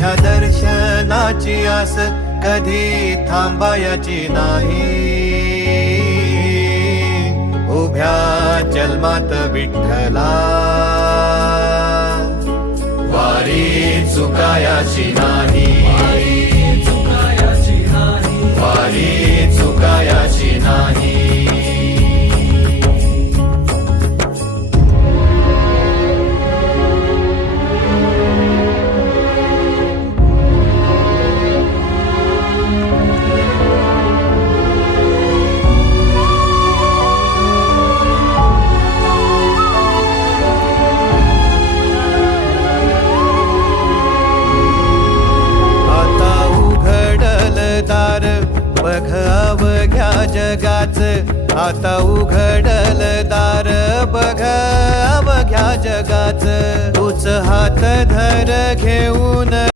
तुझ्या दर्शनाची आस कधी थांबायची नाही. उभ्या जन्मात विठ्ठला वारी चुकायाची नाही. वारी चुकायाची नाही. दार बघ अवघ्या जगाच. आता उघडल दार बघ अवघ्या जगाच. तूच हात धर घेऊन